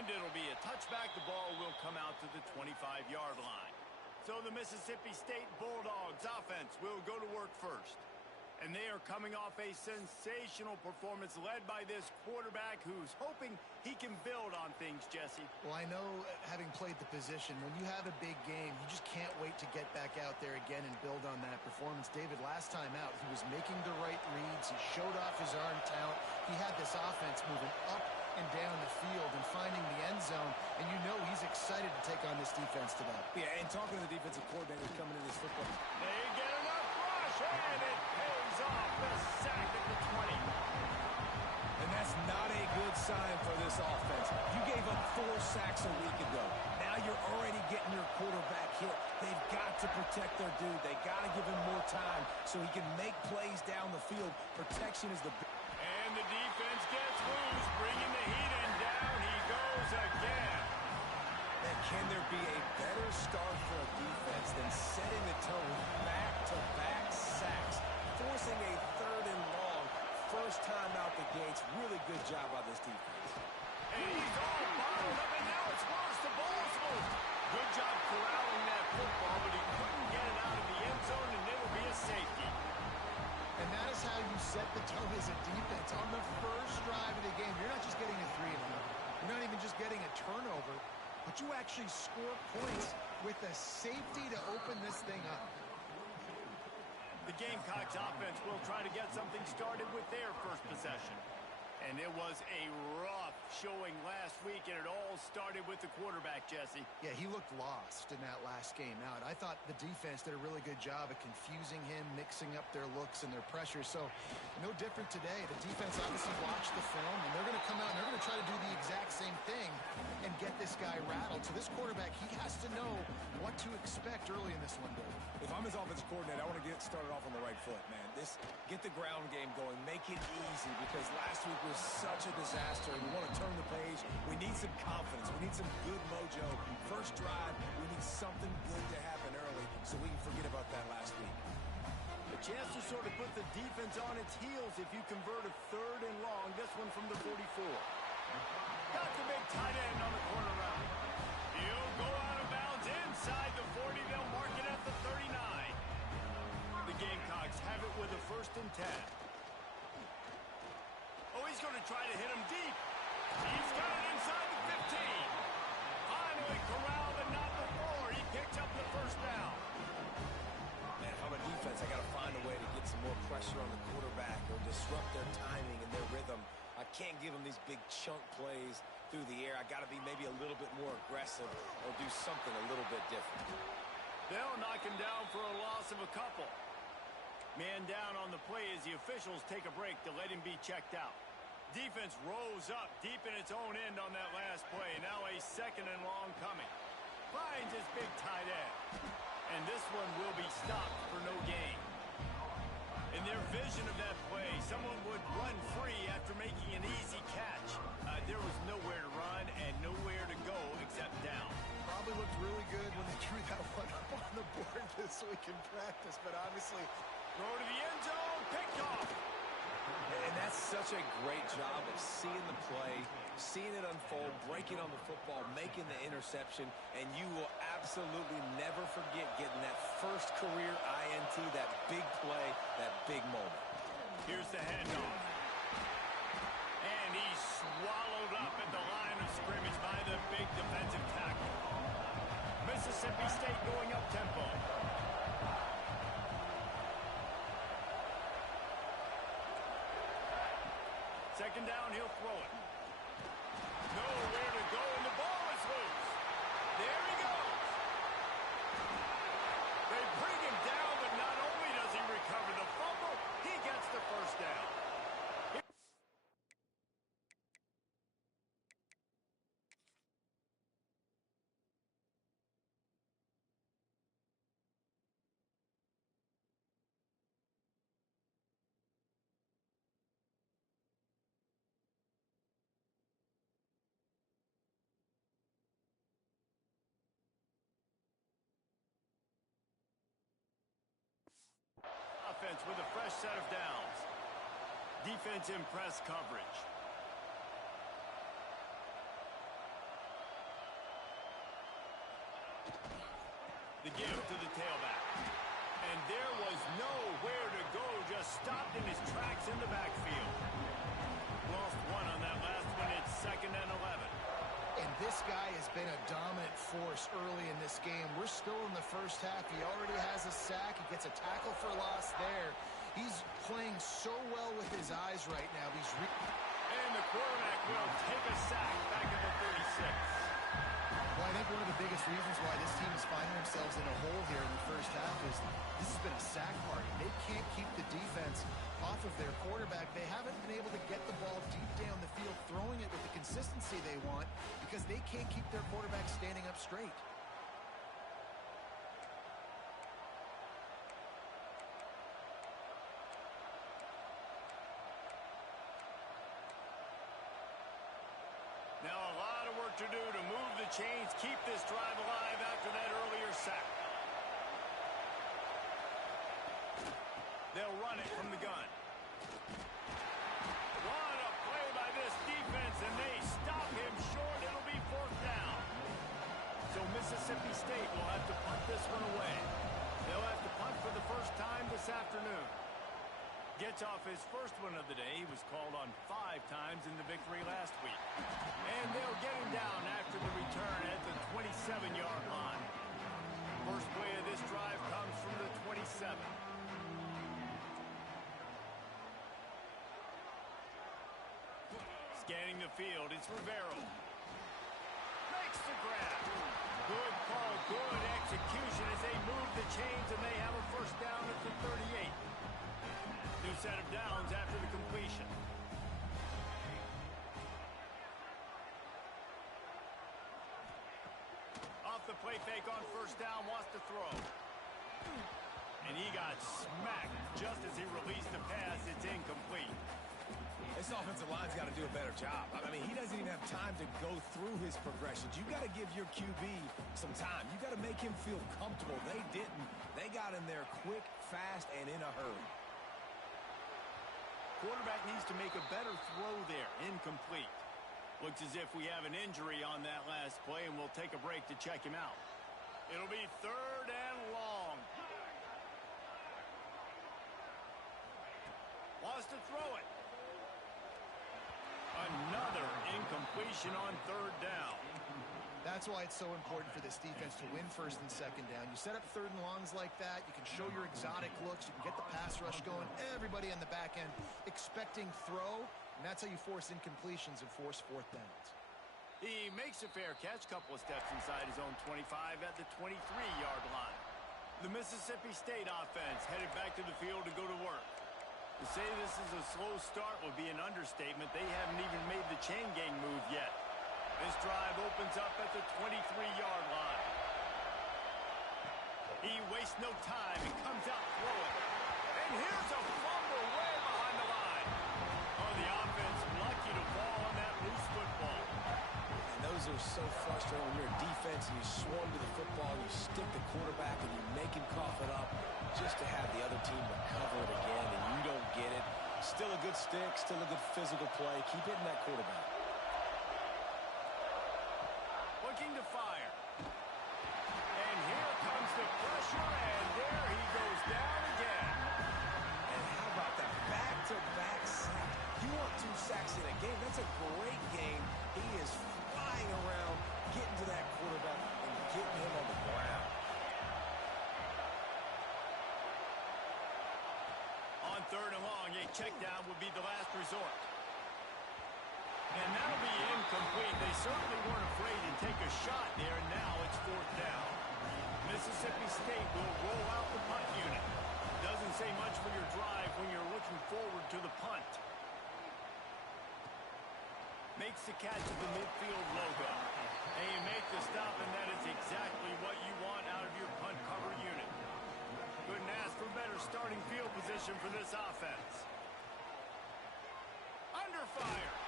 And it'll be a touchback. The ball will come out to the 25-yard line. So the Mississippi State Bulldogs offense will go to work first. And they are coming off a sensational performance led by this quarterback who's hoping he can build on things, Jesse. Well, I know, having played the position, when you have a big game, you just can't wait to get back out there again and build on that performance. David, last time out, he was making the right reads. He showed off his arm talent. He had this offense moving up and down the field and finding the end zone, and you know he's excited to take on this defense today. Yeah, and talking to the defensive coordinators coming in this football. They get enough rush, and it pays off. The sack at the 20. And that's not a good sign for this offense. You gave up 4 sacks a week ago. Now you're already getting your quarterback hit. They've got to protect their dude. They got to give him more time so he can make plays down the field. Protection is the... And the defense gets loose, bringing the heat, and down he goes again. And can there be a better start for a defense than setting the tone back-to-back sacks, forcing a 3rd and long, first time out the gates? Really good job by this defense. And he's all bottled up, and now it's worse. The ball's loose. Good job corralling that football, but he couldn't get it out of the end zone, and it'll be a safety. And that is how you set the tone as a defense. On the first drive of the game, you're not just getting a 3-and-out. You're not even just getting a turnover, but you actually score points with a safety to open this thing up. The Gamecocks offense will try to get something started with their first possession. And it was a rough showing last week, and it all started with the quarterback, Jesse. Yeah, he looked lost in that last game out. I thought the defense did a really good job of confusing him, mixing up their looks and their pressure. So, no different today. The defense obviously watched the film, and they're going to come out and they're going to try to do the exact same thing and get this guy rattled. So this quarterback, he has to know what to expect early in this one, Dave. If I'm his offensive coordinator, I want to get started off on the right foot, man. Get the ground game going. Make it easy, because last week was such a disaster. We want to turn the page. We need some confidence. We need some good mojo. First drive, we need something good to happen early so we can forget about that last week. A chance to sort of put the defense on its heels if you convert a 3rd and long. This one from the 44. Got the big tight end on the corner route. He'll go out of bounds inside the 40. They'll mark it at the 39. The Gamecocks have it with a 1st and 10. Oh, he's going to try to hit him deep. He's got it inside the 15. Finally corralled, but not before. He picked up the 1st down. Man, if I'm a defense, I got to find a way to get some more pressure on the quarterback or disrupt their timing and their rhythm. I can't give them these big chunk plays through the air. I got to be maybe a little bit more aggressive or do something a little bit different. They'll knock him down for a loss of a couple. Man down on the play as the officials take a break to let him be checked out. Defense rose up deep in its own end on that last play. Now a 2nd and long coming. Finds his big tight end. And this one will be stopped for no gain. In their vision of that play, someone would run free after making an easy catch. There was nowhere to run and nowhere to go except down. Probably looked really good when they drew that one up on the board this week in practice, but obviously... Throw to the end zone, picked off. And that's such a great job of seeing the play, seeing it unfold, breaking on the football, making the interception, and you will absolutely never forget getting that first career INT, that big play, that big moment. Here's the handoff. And he's swallowed up at the line of scrimmage by the big defensive tackle. Mississippi State going up tempo. Second down, he'll throw it. Nowhere to go, and the ball is loose. There he goes. They bring him down, but not only does he recover the fumble, he gets the 1st down. Offense with a fresh set of downs. Defense in press coverage. The give to the tailback. And there was nowhere to go, just stopped in his tracks in the backfield. Lost one on that last one. It's 2nd and 11. And this guy has been a dominant force early in this game. We're still in the first half. He already has a sack. He gets a tackle for loss there. He's playing so well with his eyes right now. And the quarterback will take a sack back at the 36. Well, I think one of the biggest reasons why this team is finding themselves in a hole here in the first half is this has been a sack party. They can't keep the defense off of their quarterback. They haven't been able to get the ball deep down the field, throwing it with the consistency they want because they can't keep their quarterback standing up straight. Now a lot of work to do to move the chains, keep this drive alive after that earlier sack. They'll run it from the gun. What a play by this defense, and they stop him short. It'll be 4th down. So Mississippi State will have to punt this one away. They'll have to punt for the first time this afternoon. Gets off his first one of the day. He was called on 5 times in the victory last week. And they'll get him down after the return at the 27-yard line. First play of this drive comes from the 27. Scanning the field, it's Rivero. Makes the grab. Good call, good execution as they move the chains, and they have a first down at the 38. New set of downs after the completion. Off the play fake on first down, wants to throw. And he got smacked just as he released the pass. It's incomplete. This offensive line's got to do a better job. I mean, he doesn't even have time to go through his progressions. You got to give your QB some time. You got to make him feel comfortable. They didn't. They got in there quick, fast, and in a hurry. Quarterback needs to make a better throw there. Incomplete. Looks as if we have an injury on that last play, and we'll take a break to check him out. It'll be 3rd and long. Wants to throw it. Another incompletion on 3rd down. That's why it's so important for this defense to win 1st and 2nd down. You set up 3rd and longs like that. You can show your exotic looks. You can get the pass rush going. Everybody on the back end expecting throw, and that's how you force incompletions and force 4th downs. He makes a fair catch, couple of steps inside his own 25 at the 23-yard line. The Mississippi State offense headed back to the field to go to work. To say this is a slow start would be an understatement. They haven't even made the chain gang move yet. This drive opens up at the 23-yard line. He wastes no time and comes out throwing. And here's a fumble way behind the line. Oh, the offense lucky to fall on that loose football. And those are so frustrating when you're a defense and you swarm to the football, you stick the quarterback and you make him cough it up just to have the other team recover it again, and you don't get it. Still a good stick, still a good physical play. Keep hitting that quarterback. Looking to fire. And here comes the pressure, and there he goes down again. And how about that back-to-back sack? You want 2 sacks in a game, that's a great game. He is flying around, getting to that quarterback and getting him on the ground. On 3rd and long, a check down would be the last resort. And that'll be incomplete. They certainly weren't afraid to take a shot there, and now it's 4th down. Mississippi State will roll out the punt unit. Doesn't say much for your drive when you're looking forward to the punt. Makes the catch of the midfield logo. And you make the stop, and that is exactly what you want out of your punt cover unit. Couldn't ask for better starting field position for this offense. Under fire.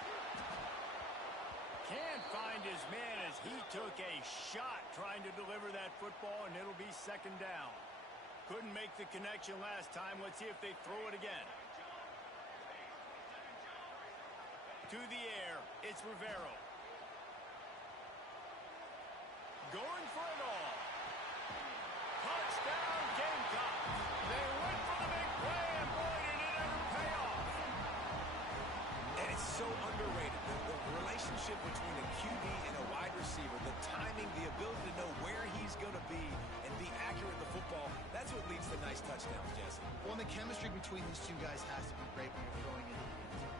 Can't find his man as he took a shot trying to deliver that football, and it'll be 2nd down. Couldn't make the connection last time. Let's see if they throw it again. To the air, it's Rivero. Going for it all. Touchdown, Gamecocks. They went for the big play, and boy, did it ever pay off. And it's so underrated. The relationship between a QB and a wide receiver, the timing, the ability to know where he's going to be and be accurate with the football, that's what leads to nice touchdowns, Jesse. Well, and the chemistry between these two guys has to be great when you're throwing it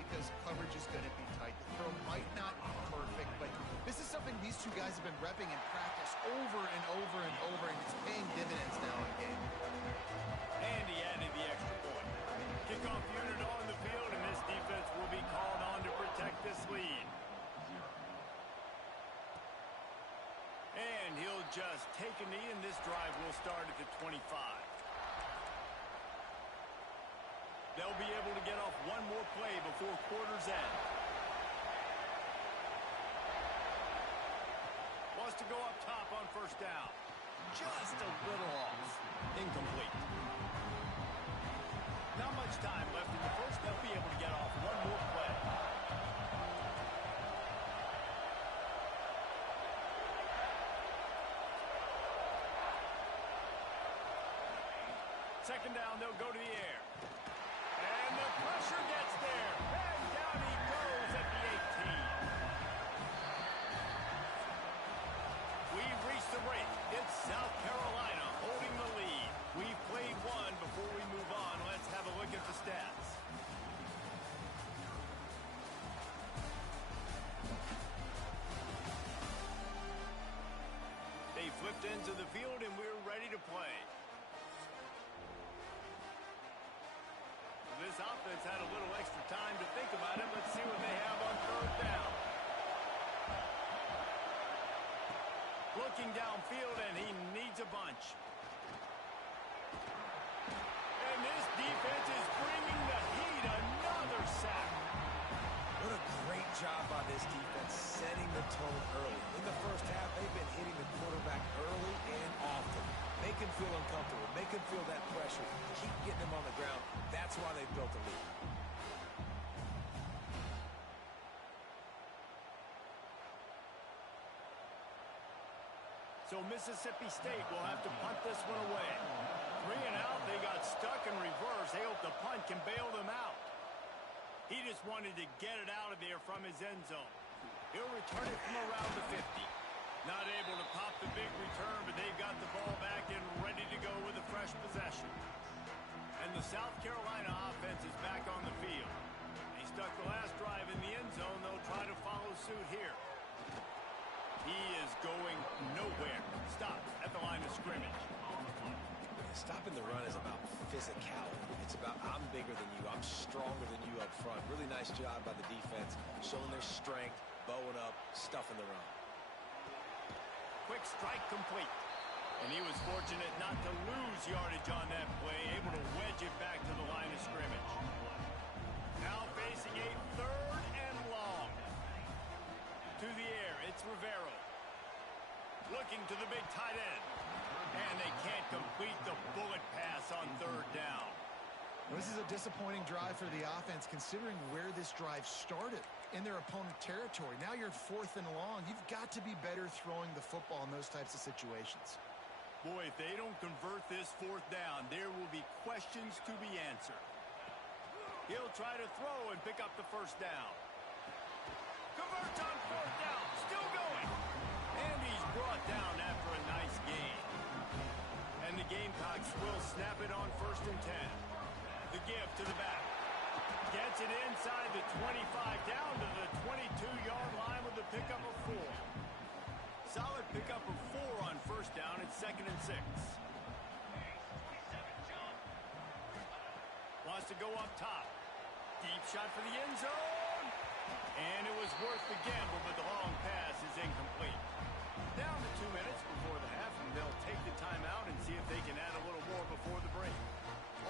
because coverage is going to be tight. The throw might not be perfect, but this is something these two guys have been repping in practice over and over and over, and it's paying dividends now in game. And he added the extra point. Kickoff unit on the field, and this defense will be called on to protect this lead. And he'll just take a knee, and this drive will start at the 25. They'll be able to get off one more play before quarter's end. Wants to go up top on first down. Just a little off. Incomplete. Not much time left in the first. They'll be able to get off one more play. Second down, they'll go to the air. And the pressure gets there. And down he goes at the 18. We've reached the break. It's South Carolina holding the lead. We've played one. Before we move on, let's have a look at the stats. They flipped into the field, and we're ready to play. This offense had a little extra time to think about it. Let's see what they have on third down. Looking downfield, and he needs a bunch. And this defense is bringing the heat. Another sack. What a great job by this defense setting the tone early. In the first half, they've been hitting the quarterback early and often. Make him feel uncomfortable. Make him feel that pressure. Keep getting him on the ground. That's why they've built the lead. So Mississippi State will have to punt this one away. 3 and out. They got stuck in reverse. They hope the punt can bail them out. He just wanted to get it out of there from his end zone. He'll return it from around the 50. Not able to pop the big return, but they've got the ball back and ready to go with a fresh possession. And the South Carolina offense is back on the field. They stuck the last drive in the end zone. They'll try to follow suit here. He is going nowhere. Stop at the line of scrimmage. Stopping the run is about physicality. It's about I'm bigger than you. I'm stronger than you up front. Really nice job by the defense, showing their strength, bowing up, stuffing the run. Quick strike complete. And he was fortunate not to lose yardage on that play, able to wedge it back to the line of scrimmage. Now facing a third and long. To the air, it's Rivero. Looking to the big tight end. And they can't complete the bullet pass on third down. Well, this is a disappointing drive for the offense considering where this drive started in their opponent territory. Now you're 4th and long. You've got to be better throwing the football in those types of situations. Boy, if they don't convert this 4th down, there will be questions to be answered. He'll try to throw and pick up the first down. Converts on 4th down. Still going. And he's brought down after a nice gain. And the Gamecocks will snap it on 1st and 10. The give to the back. Gets it inside the 25, down to the 22-yard line with the pickup of 4. Solid pickup of 4 on 1st down. It's 2nd and 6. Wants to go up top. Deep shot for the end zone. And it was worth the gamble, but the long pass is incomplete. Down to 2 minutes before the half, and they'll take the timeout and see if they can add a little more before the break.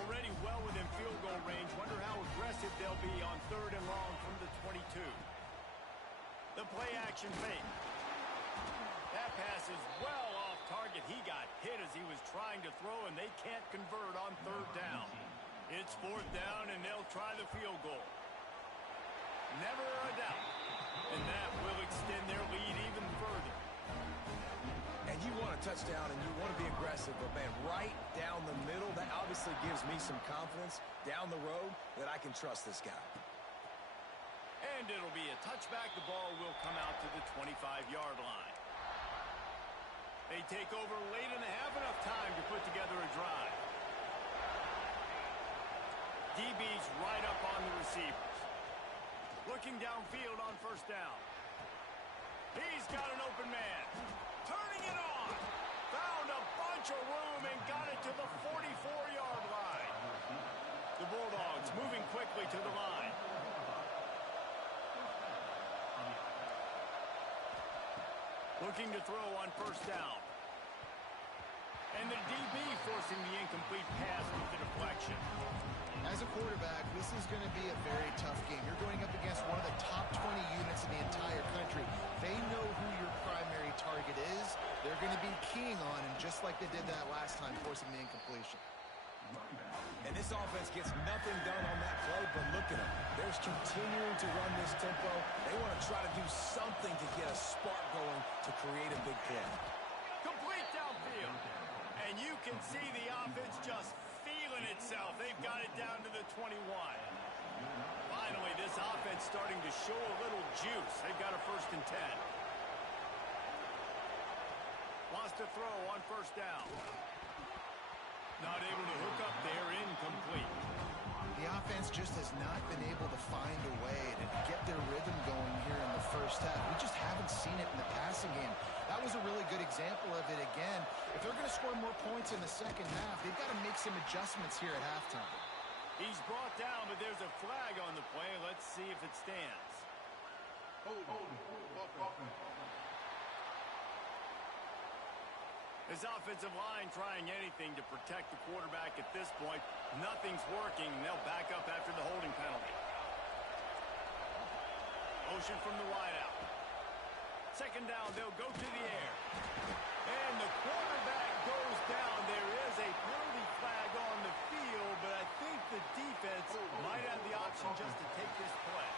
Already well within field goal range. Wonder how aggressive they'll be on 3rd and long from the 22. The play action fake. That pass is well off target. He got hit as he was trying to throw, and they can't convert on 3rd down. It's 4th down, and they'll try the field goal. Never a doubt. And that will extend their lead even further. And you want to touchdown and you want to be aggressive, but, man, right down the middle, that obviously gives me some confidence down the road that I can trust this guy. And it'll be a touchback. The ball will come out to the 25-yard line. They take over late in the half, enough time to put together a drive. DB's right up on the receivers. Looking downfield on first down. He's got an open man. Turning it on. Found a bunch of room and got it to the 44-yard line. The Bulldogs moving quickly to the line. Looking to throw on first down. And the DB forcing the incomplete pass with the deflection. As a quarterback, this is going to be a very tough game. You're going up against one of the top 20 units in the entire country. They know who your primary target is. They're going to be keying on him just like they did that last time, forcing the incompletion. And this offense gets nothing done on that play, but look at them. They're continuing to run this tempo. They want to try to do something to get a spark going to create a big play. Complete downfield. And you can see the offense just feeling itself. They've got it down to the 21. Finally, this offense starting to show a little juice. They've got a 1st and 10. Wants to throw on first down. Not able to hook up there, incomplete. The offense just has not been able to find a way to get their rhythm going here in the first half. We just haven't seen it in the passing game. That was a really good example of it again. If they're going to score more points in the second half, they've got to make some adjustments here at halftime. He's brought down, but there's a flag on the play. Let's see if it stands. His offensive line trying anything to protect the quarterback at this point. Nothing's working, and they'll back up after the holding penalty. Motion from the wideout. Second down, they'll go to the air. And the quarterback goes down. There is a penalty flag on the field, but I think the defense might have the option just to take this play.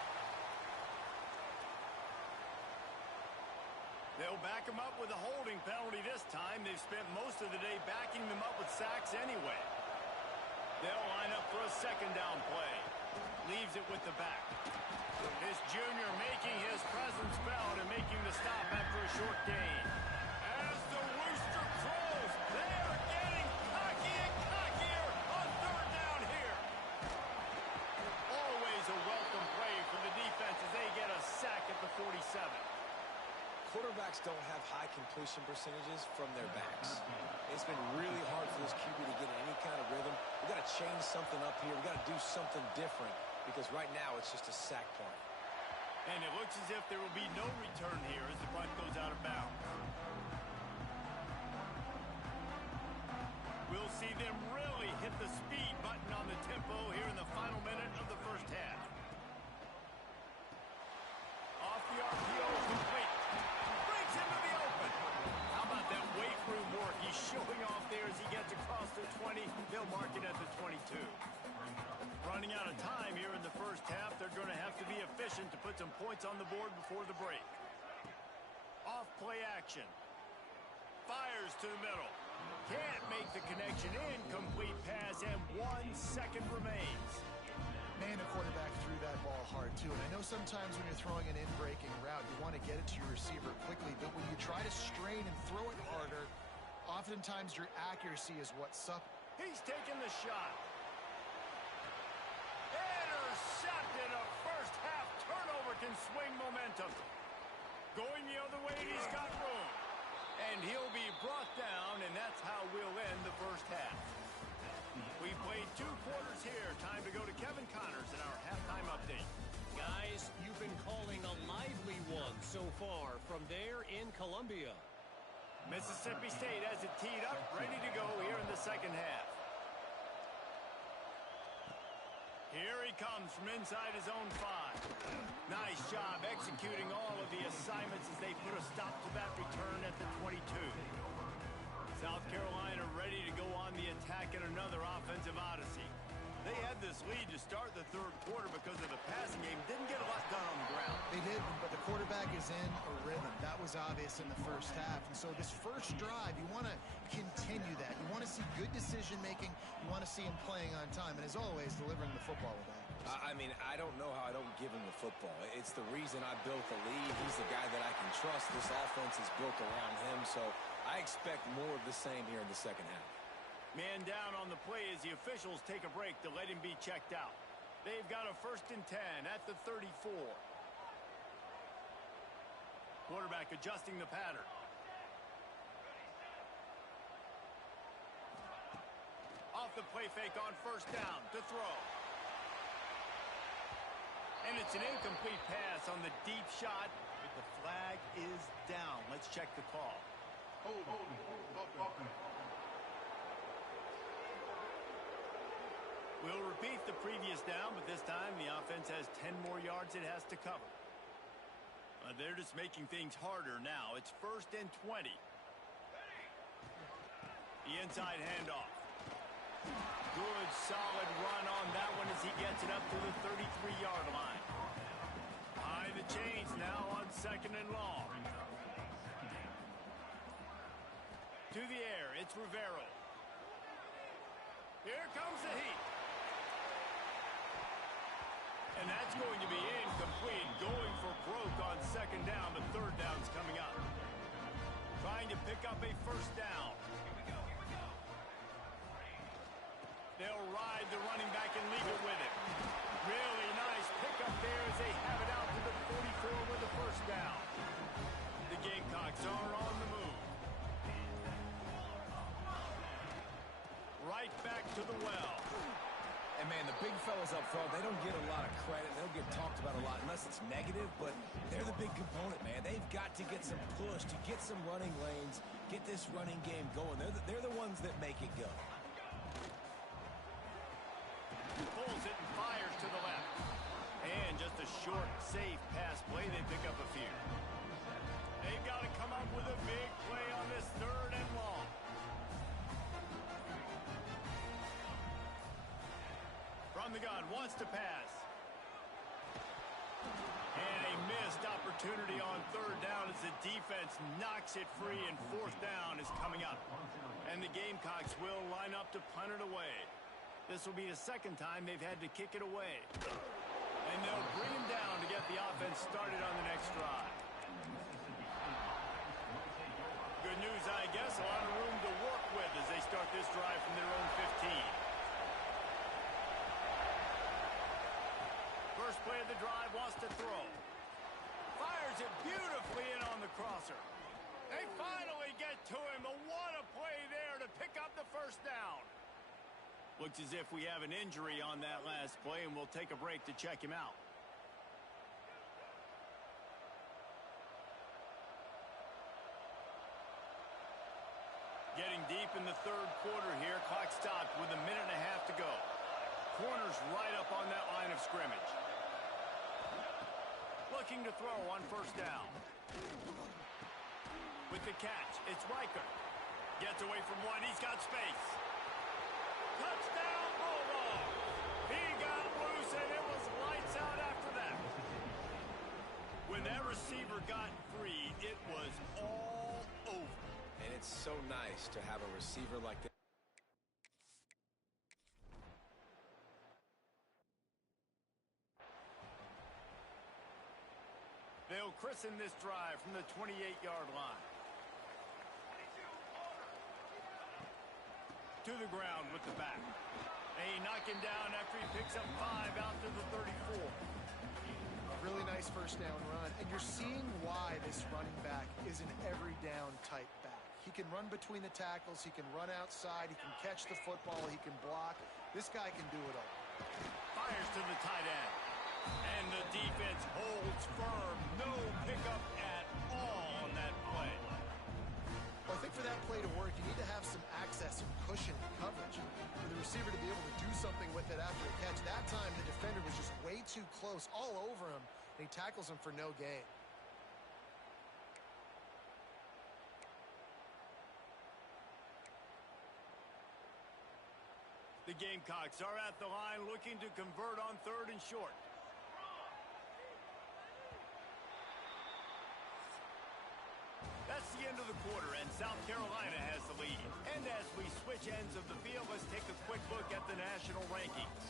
They'll back him up with a holding penalty this time. They've spent most of the day backing them up with sacks anyway. They'll line up for a second down play. Leaves it with the back. This junior making his presence felt and making the stop after a short gain. As the rooster crows, they are getting cocky and cockier on third down here. Always a welcome play for the defense as they get a sack at the 47. Quarterbacks don't have high completion percentages from their backs. It's been really hard for this QB to get any kind of rhythm. We've got to change something up here. We've got to do something different because right now it's just a sack point. And it looks as if there will be no return here as the punt goes out of bounds. We'll see them really hit the speed button on the tempo here in the final minute of the first half. Off the RPO, complete. Breaks into the open. How about that weight room work he's showing off there as he gets across the 20. They'll mark it at the 22. Running out of time here in the first half. They're going to have to be efficient to put some points on the board before the break. Off play action. Fires to the middle. Can't make the connection. Incomplete pass, and 1 second remains. Man, the quarterback threw that ball hard, too. And I know sometimes when you're throwing an in-breaking route, you want to get it to your receiver quickly. But when you try to strain and throw it harder, oftentimes your accuracy is what suffers. He's taking the shot. Intercepted. A first half turnover can swing momentum. Going the other way, he's got room. And he'll be brought down, and that's how we'll end the first half. We've played 2 quarters here. Time to go to Kevin Connors in our halftime update. Guys, you've been calling a lively one so far from there in Columbia. Mississippi State has it teed up, ready to go here in the second half. Here he comes from inside his own 5. Nice job executing all of the assignments as they put a stop to that return at the 22. South Carolina ready to go on the attack in another offensive odyssey. They had this lead to start the third quarter because of the passing game. Didn't get a lot done on the ground. They did, but the quarterback is in a rhythm. That was obvious in the first half. And so this first drive, you want to continue that. You want to see good decision-making. You want to see him playing on time. And as always, delivering the football with that. I mean, I don't know how I don't give him the football. It's the reason I built the lead. He's the guy that I can trust. This offense is built around him, so I expect more of the same here in the second half. Man down on the play as the officials take a break to let him be checked out. They've got a 1st and 10 at the 34. Quarterback adjusting the pattern. Off the play fake on 1st down to throw. And it's an incomplete pass on the deep shot. The flag is down. Let's check the call. We'll repeat the previous down, but this time the offense has 10 more yards it has to cover. They're just making things harder now. It's 1st and 20. The inside handoff. Good, solid run on that one as he gets it up to the 33-yard line. High the chains now on 2nd and long. To the air, it's Rivero. Here comes the heat. And that's going to be incomplete. Going for broke on 2nd down, but 3rd down's coming up. Trying to pick up a 1st down. They'll ride the running back and leave it with him. Really nice pickup there as they have it out to the 44 with the 1st down. The Gamecocks are on the move. Right back to the well. And, man, the big fellas up front, they don't get a lot of credit. They don't get talked about a lot unless it's negative, but they're the big component, man. They've got to get some push, to get some running lanes, get this running game going. They're the ones that make it go. Pulls it and fires to the left. And just a short, safe pass play. They pick up a few. They've got to come up with a big play on this 3rd and long. From the gun, wants to pass. And a missed opportunity on 3rd down as the defense knocks it free, and 4th down is coming up. And the Gamecocks will line up to punt it away. This will be the 2nd time they've had to kick it away. And they'll bring him down to get the offense started on the next drive. Good news, I guess. A lot of room to work with as they start this drive from their own 15. First play of the drive, wants to throw. Fires it beautifully in on the crosser. They finally get to him. But what a play there to pick up the 1st down. Looks as if we have an injury on that last play, and we'll take a break to check him out. Getting deep in the 3rd quarter here. Clock stopped with 1.5 minutes to go. Corner's right up on that line of scrimmage. Looking to throw on 1st down. With the catch, it's Riker. Gets away from one. He's got space. Touchdown, Bulldogs! He got loose, and it was lights out after that. When that receiver got free, it was all over. And it's so nice to have a receiver like that. They'll christen this drive from the 28-yard line. To the ground with the back. They knock him down after he picks up 5 out to the 34. A really nice 1st down run. And you're seeing why this running back is an every down type back. He can run between the tackles. He can run outside. He can catch the football. He can block. This guy can do it all. Fires to the tight end. And the defense holds firm. No pickup at all on that play. Well, I think for that play to work, you need to have some access and cushion and coverage. For the receiver to be able to do something with it after a catch. That time, the defender was just way too close, all over him, and he tackles him for no gain. The The Gamecocks are at the line looking to convert on 3rd and short. That's the end of the quarter, and South Carolina has the lead. And as we switch ends of the field, let's take a quick look at the national rankings.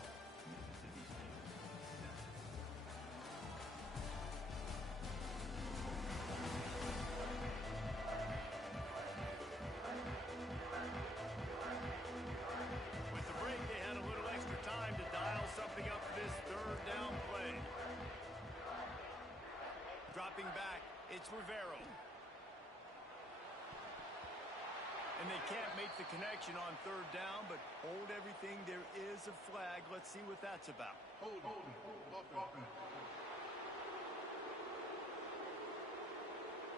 With the break, they had a little extra time to dial something up for this 3rd down play. Dropping back, it's Rivero. And they can't make the connection on 3rd down, but hold everything. There is a flag. Let's see what that's about.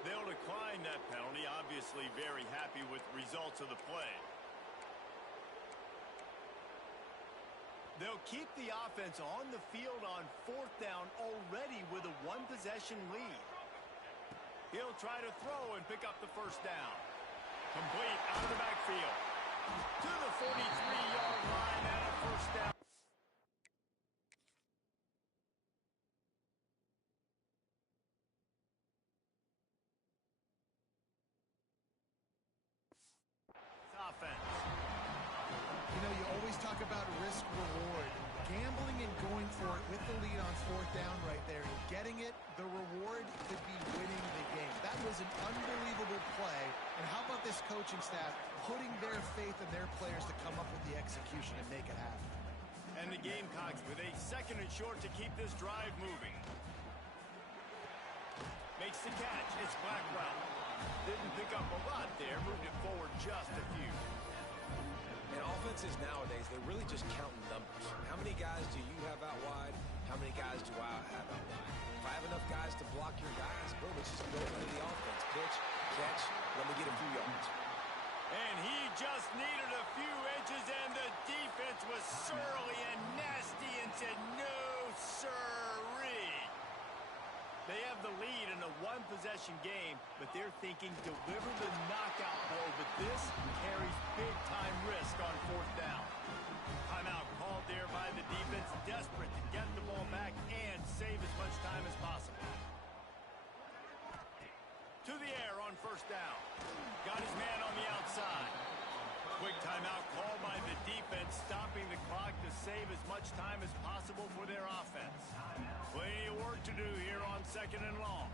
They'll decline that penalty. Obviously very happy with the results of the play. They'll keep the offense on the field on 4th down already with a 1-possession lead. He'll try to throw and pick up the 1st down. Complete out of the backfield. To the 43-yard line and a 1st down. Offense. You know, you always talk about risk-reward. Gambling and going for it with the lead on 4th down right there and getting it, the reward could be winning the game. That was an unbelievable play. And how about this coaching staff putting their faith in their players to come up with the execution and make it happen? And the Gamecocks with a 2nd and short to keep this drive moving. Makes the catch. It's Blackwell. Didn't pick up a lot there. Moved it forward just a few. And offenses nowadays, they're really just counting numbers. How many guys do you have out wide? How many guys do I have out wide? If I have enough guys to block your guys, boom, it's just go into the offense. Pitch, catch, let me get a few yards. And he just needed a few inches, and the defense was surly and nasty and said, no, sirree. They have the lead in a 1-possession game, but they're thinking deliver the knockout blow, but this carries big-time risk on 4th down. Timeout called there by the defense, desperate to get the ball back and save as much time as possible. To the air on 1st down. Got his man on the outside. Quick timeout called by the defense, stopping the clock to save as much time as possible for their offense. Plenty of work to do here on 2nd and long.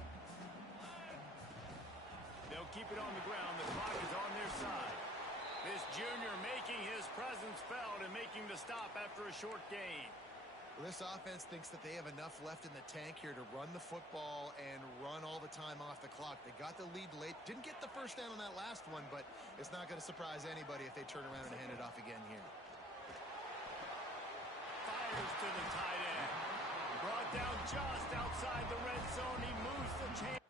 They'll keep it on the ground. The clock is on their side. This junior making his presence felt and making the stop after a short gain. Well, this offense thinks that they have enough left in the tank here to run the football and run all the time off the clock. They got the lead late. Didn't get the 1st down on that last one, but it's not going to surprise anybody if they turn around and hand it off again here. Fires to the tight end. Brought down just outside the red zone. He moves the chain.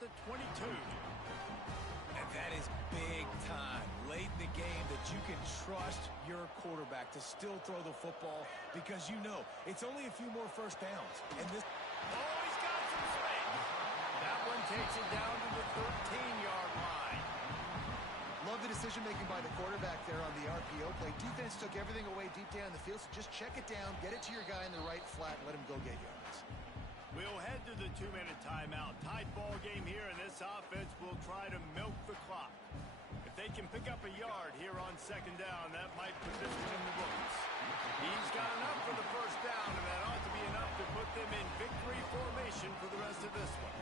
The 22. And that is big time. Late in the game that you can trust your quarterback to still throw the football because you know it's only a few more 1st downs. And this... Oh, he's got some space. That one takes it down to the 13-yard line. Love the decision-making by the quarterback there on the RPO play. Defense took everything away deep down the field, so just check it down, get it to your guy in the right flat, and let him go get yards. We'll head to the 2-minute timeout. Tight ball game here, and this offense will try to milk the clock. If they can pick up a yard here on 2nd down, that might put this one in the books. He's got enough for the 1st down, and that ought to be enough to put them in victory formation for the rest of this one.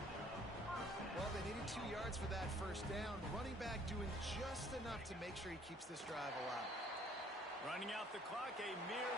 Well, they needed 2 yards for that 1st down. Running back doing just enough to make sure he keeps this drive alive. Running out the clock, a mere